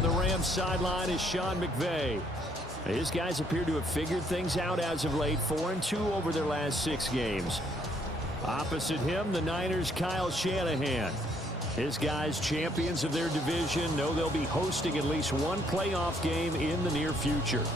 On the Rams sideline is Sean McVay. His guys appear to have figured things out as of late, 4-2 over their last 6 games. Opposite him, the Niners' Kyle Shanahan. His guys, champions of their division, know they'll be hosting at least one playoff game in the near future.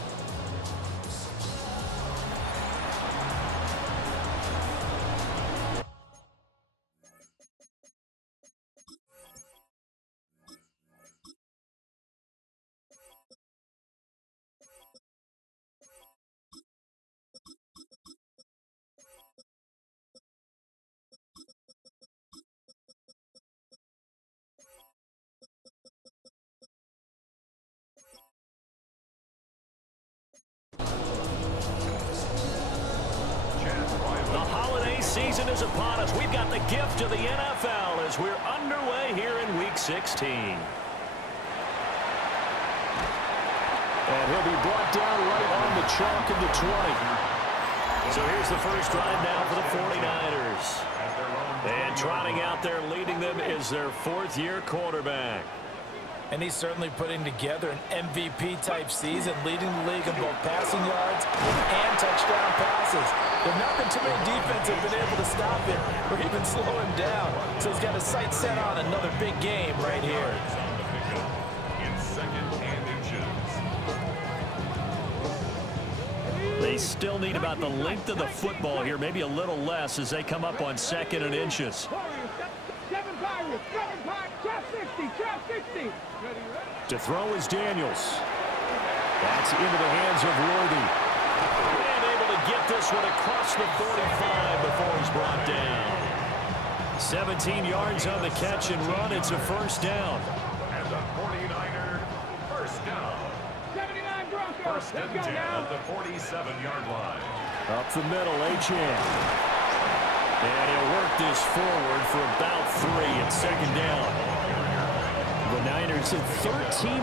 Season is upon us. We've got the gift of the NFL as we're underway here in Week 16. And he'll be brought down right on the chalk of the 20. So here's the first drive now for the 49ers. And trotting out there leading them is their 4th-year quarterback. And he's certainly putting together an MVP-type season, leading the league in both passing yards and touchdown passes. There's not been too many defenses have been able to stop him or even slow him down. So he's got his sights set on another big game right here. They still need about the length of the football here, maybe a little less as they come up on 2nd and inches. To throw is Daniels. That's into the hands of Worthy. And able to get this one across the 45 before he's brought down. 17 yards on the catch and run. It's a first down. And the 49er first down. 79 Broncos. First and 10 at the 47-yard line. Up the middle, Achane. And he'll work this forward for about 3 at 2nd down. The Niners at 13-1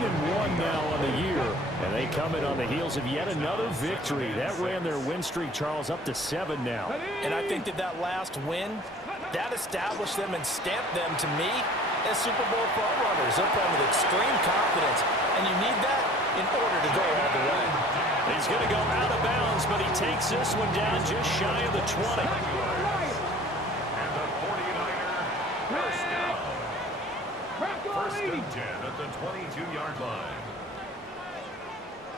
now on the year, and they come in on the heels of yet another victory. That ran their win streak, Charles, up to 7 now. And I think that last win, that established them and stamped them, to me, as Super Bowl frontrunners. They're playing with extreme confidence, and you need that in order to go all the way. He's going to go out of bounds, but he takes this one down just shy of the 20. And the 49er first down. First and 10 at the 22-yard line.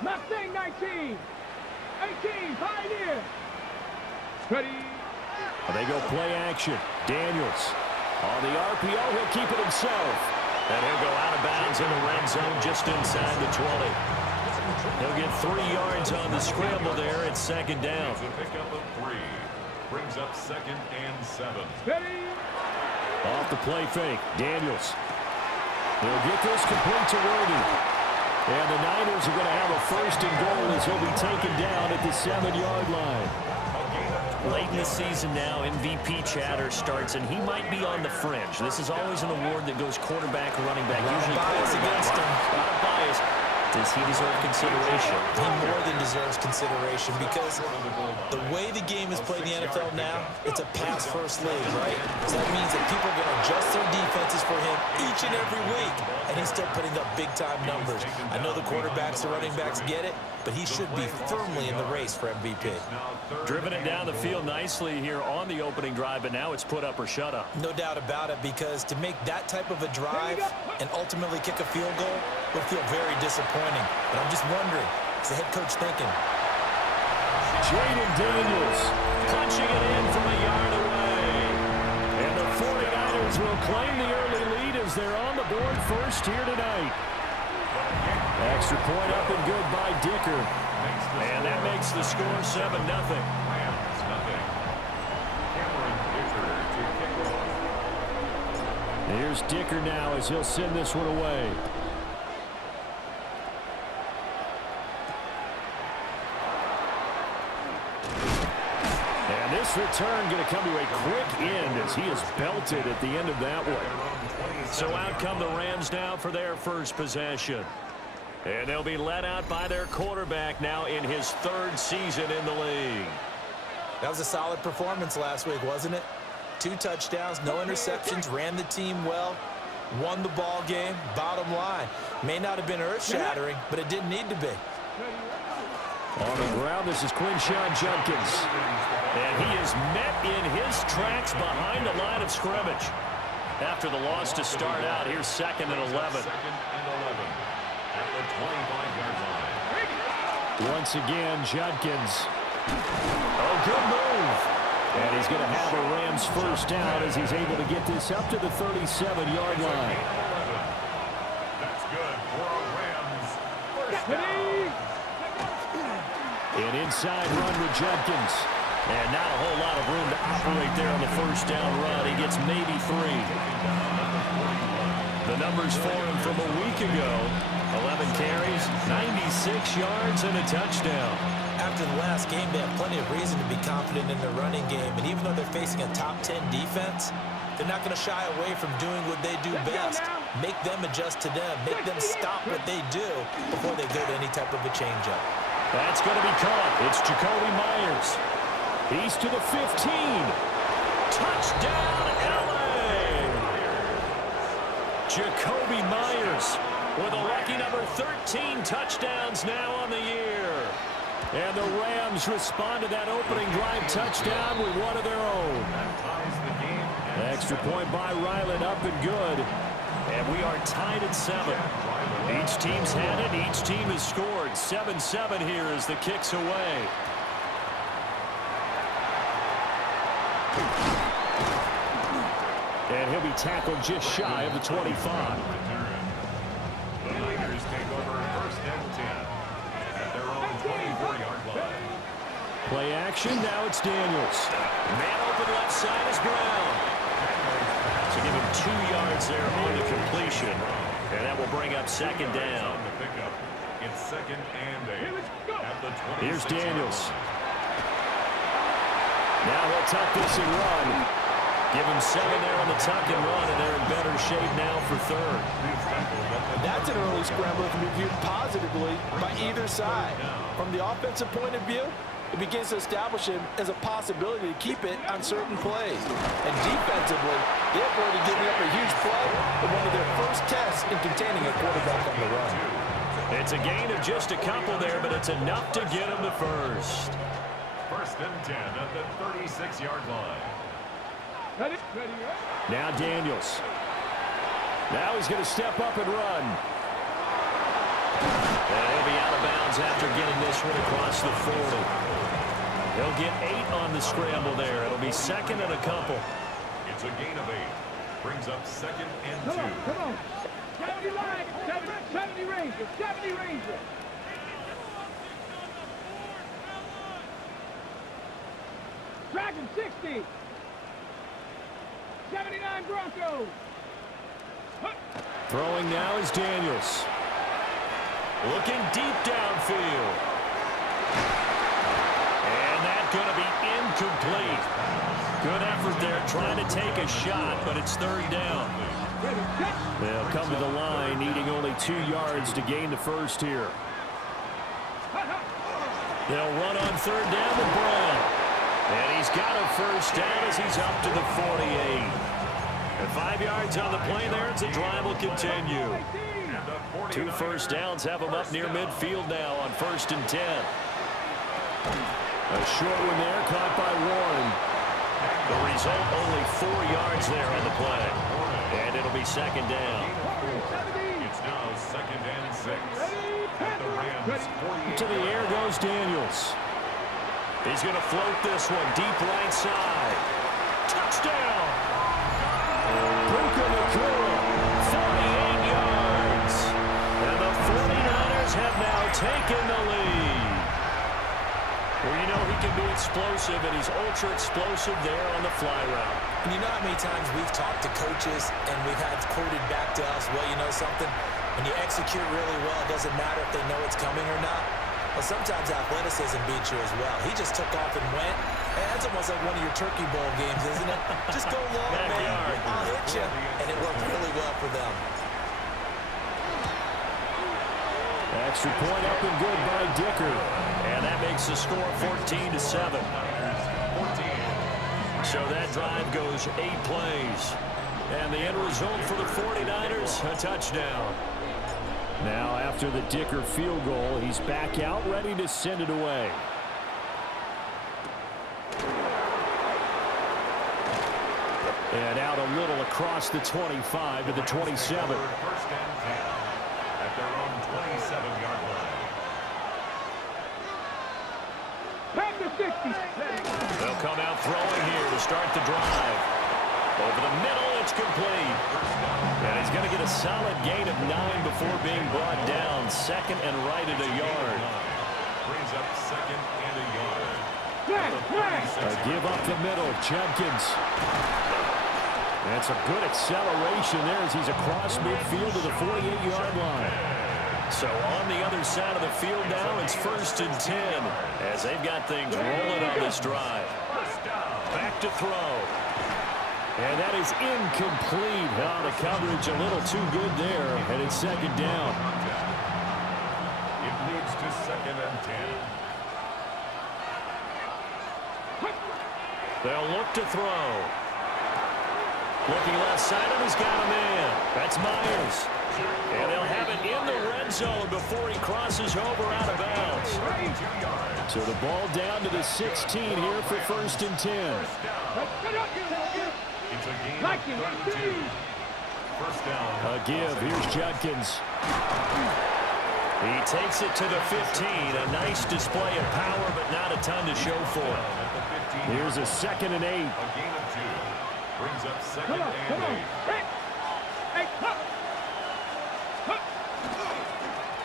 Mustang 19. 18, Pioneer. Ready. They go play action. Daniels. On the RPO, he'll keep it himself. And he'll go out of bounds in the red zone just inside the 20. He'll get 3 yards on the scramble there at 2nd down. It's a pickup of 3. Brings up 2nd and 7. Ready. Off the play fake. Daniels. He'll get this complete to Worthy. And the Niners are going to have a first and goal as he'll be taken down at the 7-yard line. Late in the season now, MVP chatter starts, and he might be on the fringe. This is always an award that goes quarterback, running back. Usually bias against him. A lot of bias. Does he deserve consideration? He more than deserves consideration because the way the game is played in the NFL now, it's a pass-first league, right? So that means that people are going to adjust their defenses for him each and every week, and he's still putting up big-time numbers. I know the quarterbacks, the running backs get it, but he should be firmly in the race for MVP. Driven it down the field nicely here on the opening drive, but now it's put up or shut up. No doubt about it, because to make that type of a drive and ultimately kick a field goal would feel very disappointing. But I'm just wondering, is the head coach thinking? Jaden Daniels Punching it in from a yard away. and the 49ers will claim the early lead as they're on the board first here tonight. Extra point up and good by Dicker. And that makes the score 7-0. Rams, nothing. Cameron Dicker to kick off. Here's Dicker now as he'll send this one away. And this return going to come to a quick end as he is belted at the end of that one. So out come the Rams now for their first possession. And they'll be led out by their quarterback now in his 3rd season in the league. That was a solid performance last week, wasn't it? 2 touchdowns, no interceptions, ran the team well. Won the ball game, bottom line. May not have been earth-shattering, but it didn't need to be. On the ground, this is Quinshawn Judkins. And he is met in his tracks behind the line of scrimmage. After the loss to start out, here's 2nd and 11. Second and 11 at the 25-yard line. Once again, Judkins. Oh, good move. And he's going to have a Rams first down as he's able to get this up to the 37-yard line. That's good for a Rams first down. An inside run with Judkins. And not a whole lot of room to operate there on the first down run. He gets maybe 3. The numbers for him from a week ago: 11 carries, 96 yards, and a touchdown. After the last game, they have plenty of reason to be confident in their running game. And even though they're facing a top 10 defense, they're not going to shy away from doing what they do best. Make them adjust to them. Make them stop what they do before they go to any type of a changeup. That's going to be caught. It's Jacoby Myers. He's to the 15. Touchdown, L.A. Jacoby Myers with a lucky number 13 touchdowns now on the year. And the Rams respond to that opening drive touchdown with one of their own. Extra point by Ryland, up and good. And we are tied at 7. Each team's had it. Each team has scored. 7-7 here as the kick's away. And he'll be tackled just shy of the 25. The Niners take over 1st and 10 at their own 24-yard line. Play action. Now it's Daniels. Man open left side is Brown. To give him 2 yards there on the completion. And that will bring up 2nd down. It's 2nd and 8 at the 26. Here's Daniels. Now he'll tuck this and run. Give him 7 there on the tuck and run, and they're in better shape now for 3rd. That's an early scramble that can be viewed positively by either side. From the offensive point of view, it begins to establish him as a possibility to keep it on certain plays. And defensively, they avoided giving up a huge play in one of their first tests in containing a quarterback on the run. It's a gain of just a couple there, but it's enough to get him to first. 1st and 10 at the 36-yard line. Now Daniels. Now he's going to step up and run. And he'll be out of bounds after getting this one across the 40. He'll get 8 on the scramble there. It'll be 2nd and a couple. It's a gain of 8. Brings up 2nd and 2. Come on. 70 line. 70 Ranger. 70 Ranger. Dragon 60. 79 Broncos. Throwing now is Daniels. Looking deep downfield. And that's going to be incomplete. Good effort there trying to take a shot, but it's 3rd down. They'll come to the line, needing only 2 yards to gain the first here. They'll run on 3rd down with Brown. And he's got a first down as he's up to the 48. And 5 yards on the play there as the drive will continue. 2 first downs have him up near midfield now on 1st and 10. A short one there, caught by Warren. The result, only 4 yards there on the play. And it'll be 2nd down. It's now 2nd and 6 at the Rams 48. To the air goes Daniels. He's going to float this one deep right side. Touchdown! Puka Nacua, 48 yards. And the 49ers have now taken the lead. Well, you know he can be explosive, and he's ultra explosive there on the fly route. And you know how many times we've talked to coaches and we've had quoted back to us, well, you know something? When you execute really well, it doesn't matter if they know it's coming or not. Well, sometimes athleticism beats you as well. He just took off and went. And that's almost like one of your Turkey Bowl games, isn't it? Just go long, man. I'll hit you. And it worked really well for them. extra point up and good by Dicker. And that makes the score 14-7. So that drive goes 8 plays. And the end result for the 49ers, a touchdown. Now after the Dicker field goal, he's back out ready to send it away. And out a little across the 25 to the 27. First and 10 at their own 27-yard line. Back to 60. They'll come out throwing here to start the drive. Over the middle, it's complete. And he's going to get a solid gain of 9 before being brought down. Second and right at a yard. Brings up second and a yard. A give up the middle, Judkins. That's a good acceleration there as he's across midfield to the 48-yard line. So on the other side of the field now, it's first and 10 as they've got things rolling on this drive. Back to throw. And that is incomplete. Oh, the coverage a little too good there, and it's second down. It leads to second and 10. They'll look to throw. Looking left side, and he's got a man. That's Myers. And they'll have it in the red zone before he crosses over out of bounds. So the ball down to the 16 here for first and 10. It's a gain of 32. First down. A give. Here's Judkins. He takes it to the 15. A nice display of power, but not a ton to show for it. Here's a second and 8. A gain of 2. Brings up second and 8.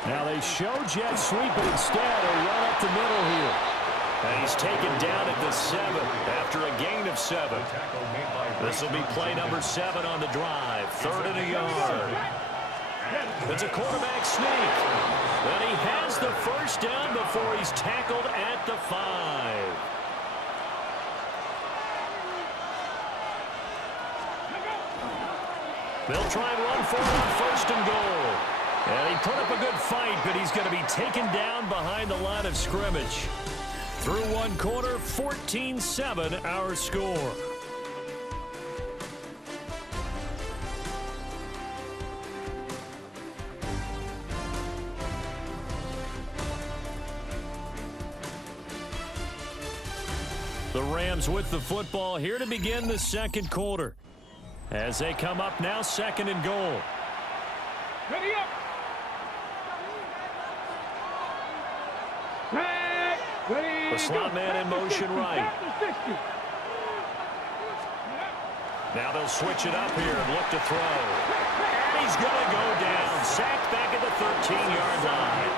Now they show jet sweep, but instead a run up the middle here. And he's taken down at the 7 after a gain of 7. This will be play number 7 on the drive. Third and a yard. It's a quarterback sneak. And he has the first down before he's tackled at the 5. They'll try and run for it on first and goal. And he put up a good fight, but he's going to be taken down behind the line of scrimmage. Through one quarter, 14-7 our score. The Rams with the football here to begin the second quarter. As they come up now, second and goal. Ready up. The slot man in motion right. Now they'll switch it up here and look to throw. And he's going to go down. Sacked back at the 13-yard line.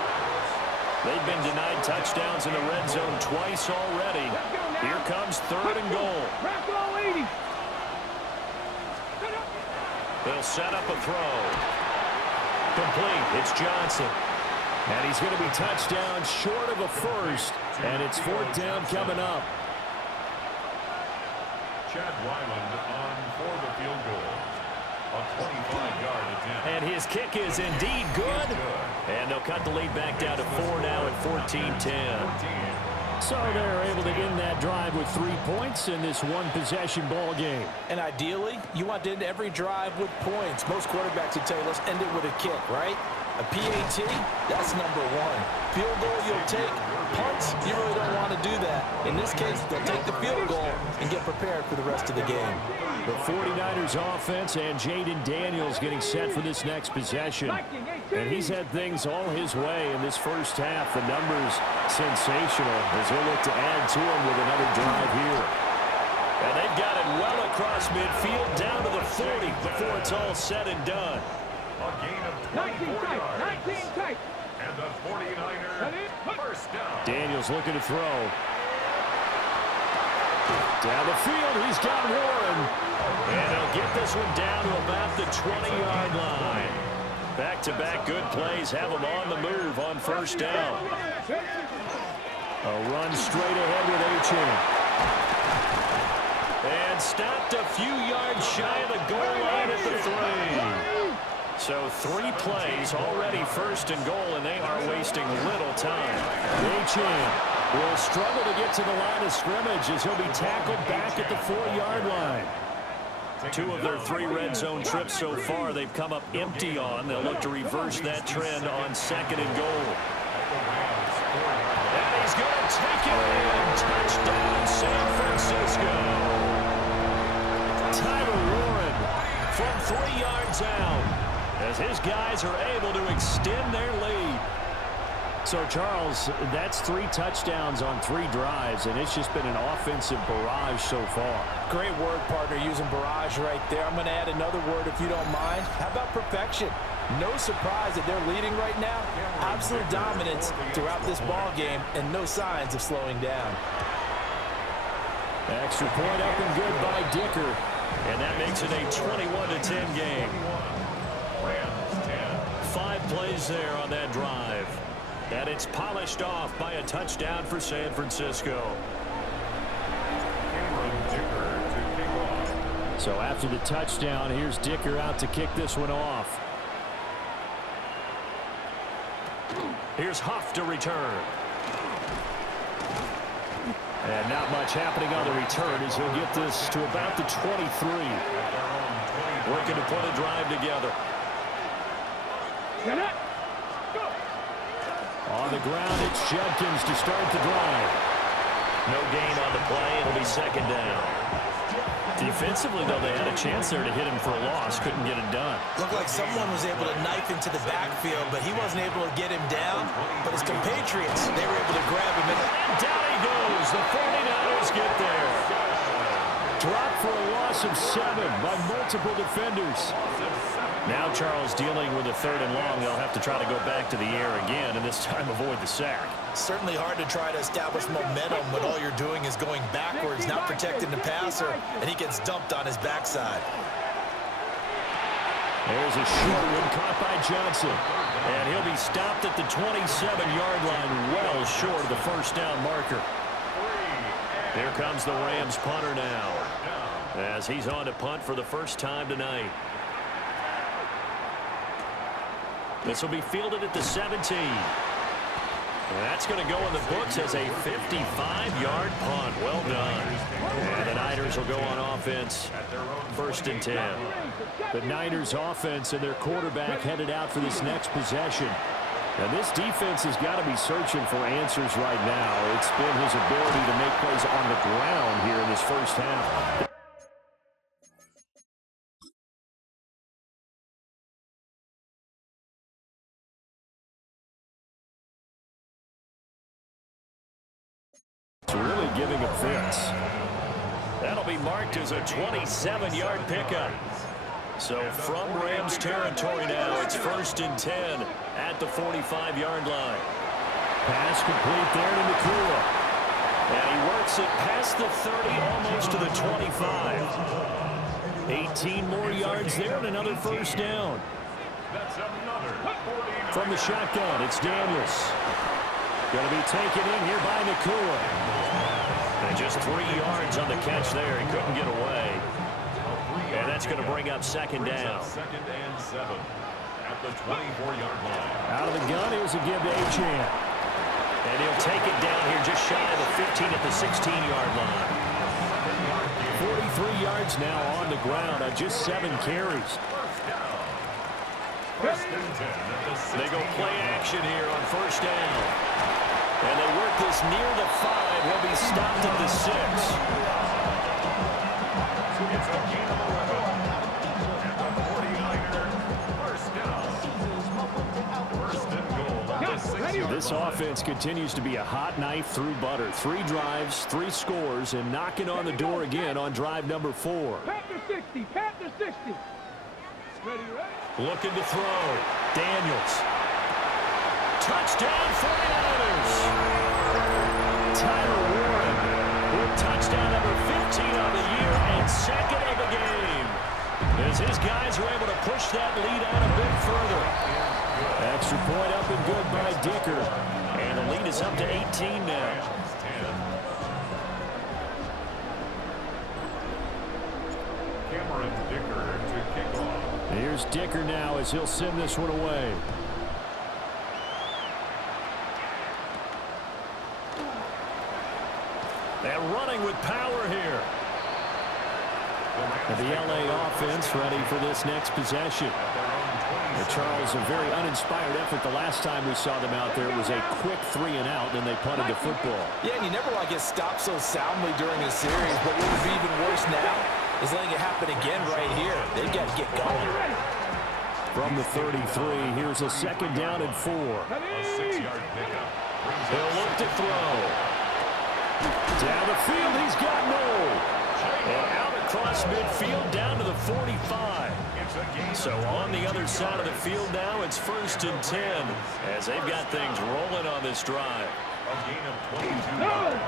They've been denied touchdowns in the red zone twice already. Here comes third and goal. They'll set up a throw. Complete. It's Johnson. And he's going to be touchdown short of a first. And it's fourth down coming up. Chad Ryland on for the field goal. A 25-yard attempt. And his kick is indeed good. And they'll cut the lead back down to 4 now at 14-10. So they're able to end that drive with 3 points in this one-possession ball game. And ideally, you want to end every drive with points. Most quarterbacks would tell you, let's end it with a kick, right? A PAT, that's number 1. Field goal you'll take. Punts, you really don't want to do that. In this case, they'll take the field goal and get prepared for the rest of the game. The 49ers offense and Jaden Daniels getting set for this next possession. And he's had things all his way in this first half. The numbers sensational as they look to add to him with another drive here. And they've got it well across midfield down to the 40 before it's all said and done. A gain of 24 yards. 19 tight. And the 49ers first down. Daniels looking to throw. Down the field, he's got Warren. And they'll get this one down to about the 20-yard line. Back-to-back good plays have them on the move on first down. A run straight ahead with Achane. And stopped a few yards shy of the goal line at the 3. So 3 plays already first and goal, and they are wasting little time. Achane will struggle to get to the line of scrimmage as he'll be tackled back at the 4-yard line. 2 of their 3 red zone trips so far, they've come up empty on. They'll look to reverse that trend on 2nd and goal. And he's going to take it in. Touchdown, San Francisco. Tyler Warren from 3 yards out as his guys are able to extend their lead. So, Charles, that's 3 touchdowns on 3 drives, and it's just been an offensive barrage so far. Great word, partner, using barrage right there. I'm going to add another word if you don't mind. How about perfection? No surprise that they're leading right now. Absolute dominance throughout this ball game and no signs of slowing down. Extra point up and good by Dicker. And that makes it a 21-10 game. 5 plays there on that drive. And it's polished off by a touchdown for San Francisco. So after the touchdown, here's Dicker out to kick this one off. Here's Huff to return. And not much happening on the return as he'll get this to about the 23. Working to put a drive together. On the ground, it's Judkins to start the drive. No gain on the play. It'll be 2nd down. Defensively, though, they had a chance there to hit him for a loss. Couldn't get it done. Looked like someone was able to knife into the backfield, but he wasn't able to get him down. But his compatriots, they were able to grab him. And down he goes. The 49ers get there. Dropped for a loss of 7 by multiple defenders. Now Charles dealing with a 3rd and long. They'll have to try to go back to the air again, and this time avoid the sack. Certainly hard to try to establish momentum when all you're doing is going backwards, not protecting the passer, and he gets dumped on his backside. There's a short one caught by Johnson. And he'll be stopped at the 27-yard line, well short of the 1st down marker. Here comes the Rams punter now, as he's on to punt for the first time tonight. This will be fielded at the 17. And that's going to go in the books as a 55-yard punt. Well done. And the Niners will go on offense. 1st and 10. The Niners offense and their quarterback headed out for this next possession. And this defense has got to be searching for answers right now. It's been his ability to make plays on the ground here in this first half. It's really giving him fits. That'll be marked as a 27-yard pickup. So from Rams territory now, it's 1st and 10 at the 45-yard line. Pass complete there to Nakua. And he works it past the 30, almost to the 25. 18 more yards there and another 1st down. From the shotgun, it's Daniels. Going to be taken in here by Nakua. And just 3 yards on the catch there. He couldn't get away. And that's going to bring up 2nd down. 2nd and 7 at the 24-yard line. Out of the gun, here's a give to Achane. And he'll take it down here just shy of the 15 at the 16-yard line. 43 yards now on the ground on just 7 carries. They go play action here on 1st down. And they work this near the 5. He'll be stopped at the 6. This offense continues to be a hot knife through butter. 3 drives, 3 scores, and knocking on the door again on drive number 4. Panther 60, Panther 60. Ready, ready. Looking to throw. Daniels. Touchdown 49ers. Tyler Warren with touchdown number 15 on the year and 2nd of the game. As his guys are able to push that lead out a bit further. Extra point up and good by Dicker. And the lead is up to 18 now. Cameron Dicker to kick off. Here's Dicker now as he'll send this one away. And running with power here. And the LA offense ready for this next possession. And Charles, a very uninspired effort the last time we saw them out there. It was a quick 3-and-out, and they punted the football. Yeah, and you never want to get stopped so soundly during a series, but what would be even worse now is letting it happen again right here. They've got to get going. From the 33, here's a 2nd down and 4. A 6-yard pickup. They'll look to throw. Down the field, he's got no. And out across midfield down to the 45. So on the other side of the field now, it's 1st and 10 as they've got things rolling on this drive. A gain of 22 yards.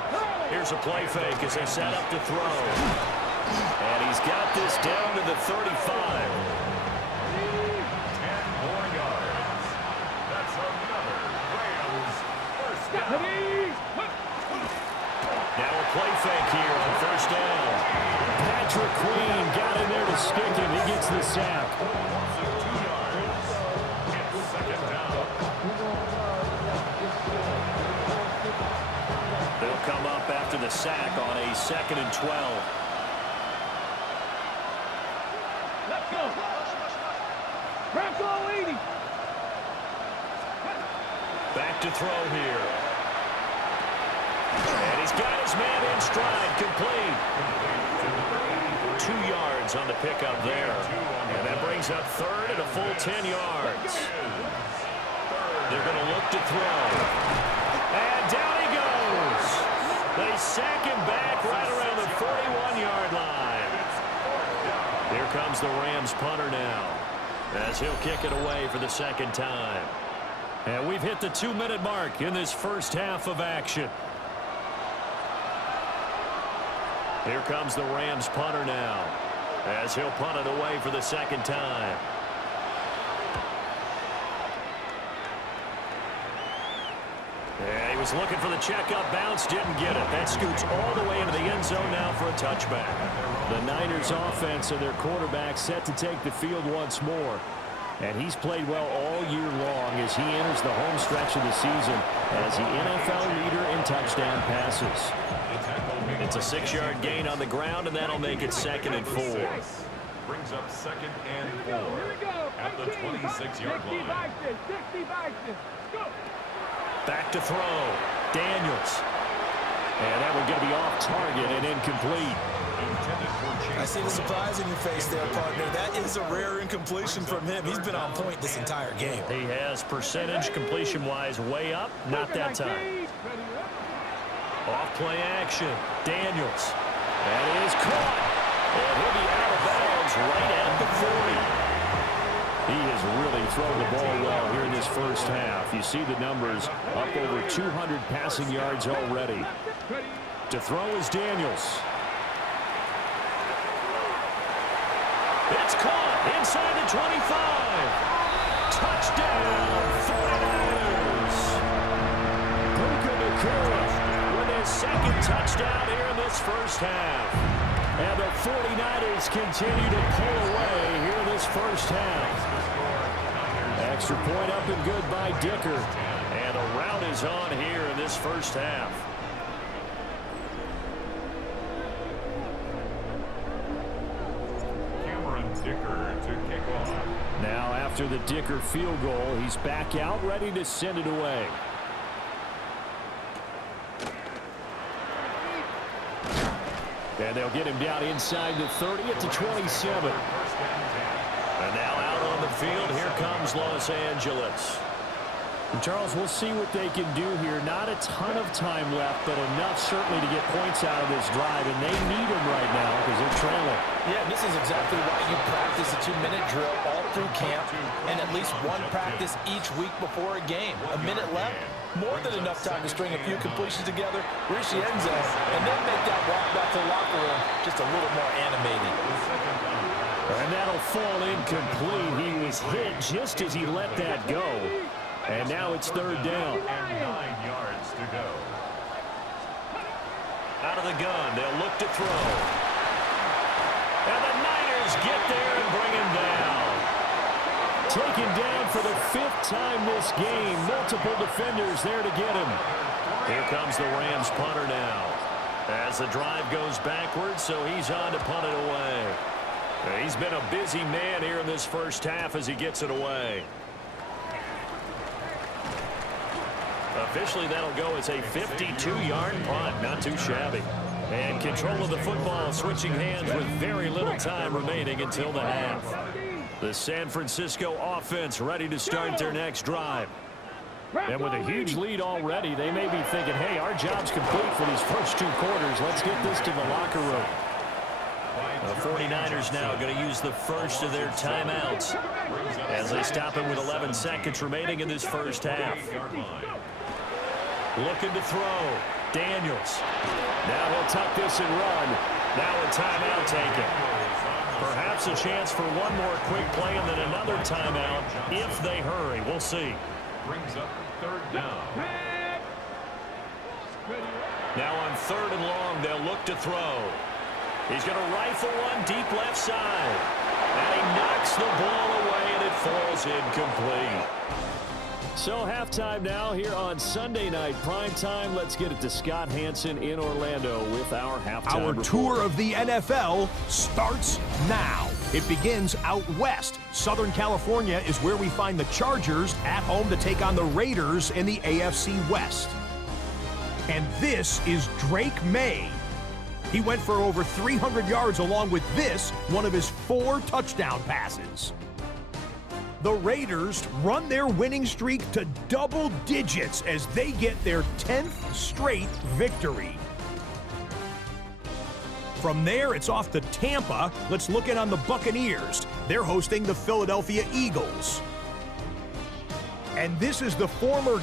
Here's a play fake as they set up to throw. And he's got this down to the 35. 10 more yards. That's another Rams first down. Now a play fake here on 1st down. Patrick Queen got in there to stick him. He gets the sack. 2 yards. It's 2nd down. They'll come up after the sack on a 2nd and 12. Let's go. Rams all 80. Back to throw here. And he's got his man in stride, complete. 2 yards on the pickup there. And that brings up 3rd and a full 10 yards. They're going to look to throw. And down he goes. They sack him back right around the 41-yard line. Here comes the Rams punter now, as he'll kick it away for the 2nd time. And we've hit the 2-minute mark in this first half of action. Here comes the Rams punter now, as he'll punt it away for the 2nd time. Yeah, he was looking for the checkup bounce, didn't get it. That scoots all the way into the end zone now for a touchback. The Niners offense and their quarterback set to take the field once more. And he's played well all year long as he enters the home stretch of the season as the NFL leader in touchdown passes. It's a 6-yard gain on the ground, and that'll make it 2nd and 4. Brings up 2nd and 4 at the 26-yard line. Back to throw. Daniels. And that one going to be off target and incomplete. I see the surprise in your face there, partner. That is a rare incompletion from him. He's been on point this entire game. He has percentage completion-wise way up. Not that time. Off play action. Daniels. That is caught. And he'll be out of bounds right at the 40. He has really thrown the ball well here in this first half. You see the numbers, up over 200 passing yards already. To throw is Daniels. It's caught inside the 25. Touchdown, 49ers. Puka Nacua With his 2nd touchdown here in this first half. And the 49ers continue to pull away here in this first half. Extra point up and good by Dicker. And a rout is on here in this first half. Dicker to kick off. Now after the Dicker field goal, he's back out ready to send it away. And they'll get him down inside the 30 at the 27. And now out on the field, here comes Los Angeles. And Charles, we'll see what they can do here. Not a ton of time left, but enough certainly to get points out of this drive. And they need them right now because they're trailing. Yeah, this is exactly why you practice a 2-minute drill all through camp and at least one practice each week before a game. A minute left, more than enough time to string a few completions together, reach the end zone, and then make that walk back to the locker room just a little more animated. And that'll fall incomplete. He was hit just as he let that go. And now it's 3rd down. And 9 yards to go. Out of the gun, they'll look to throw. And the Niners get there and bring him down. Taken down for the 5th time this game. Multiple defenders there to get him. Here comes the Rams punter now. As the drive goes backwards, so he's on to punt it away. He's been a busy man here in this first half as he gets it away. Officially, that'll go as a 52-yard punt. Not too shabby. And control of the football switching hands with very little time remaining until the half. The San Francisco offense ready to start their next drive. And with a huge lead already, they may be thinking, hey, our job's complete for these first 2 quarters. Let's get this to the locker room. The 49ers now going to use the first of their timeouts as they stop it with 11 seconds remaining in this first half. Looking to throw. Daniels. Now he'll tuck this and run. Now a timeout taken. Perhaps a chance for one more quick play and then another timeout if they hurry. We'll see. Brings up third down. Now on 3rd and long, they'll look to throw. He's going to rifle one deep left side. And he knocks the ball away, and it falls incomplete. So halftime now here on Sunday Night Primetime. Let's get it to Scott Hansen in Orlando with our halftime Our report. tour of the NFL starts now. It begins out west. Southern California is where we find the Chargers at home to take on the Raiders in the AFC West. And this is Drake May. He went for over 300 yards along with this, one of his 4 touchdown passes. The Raiders run their winning streak to double digits as they get their 10th straight victory. From there, it's off to Tampa. Let's look in on the Buccaneers. They're hosting the Philadelphia Eagles. And this is the former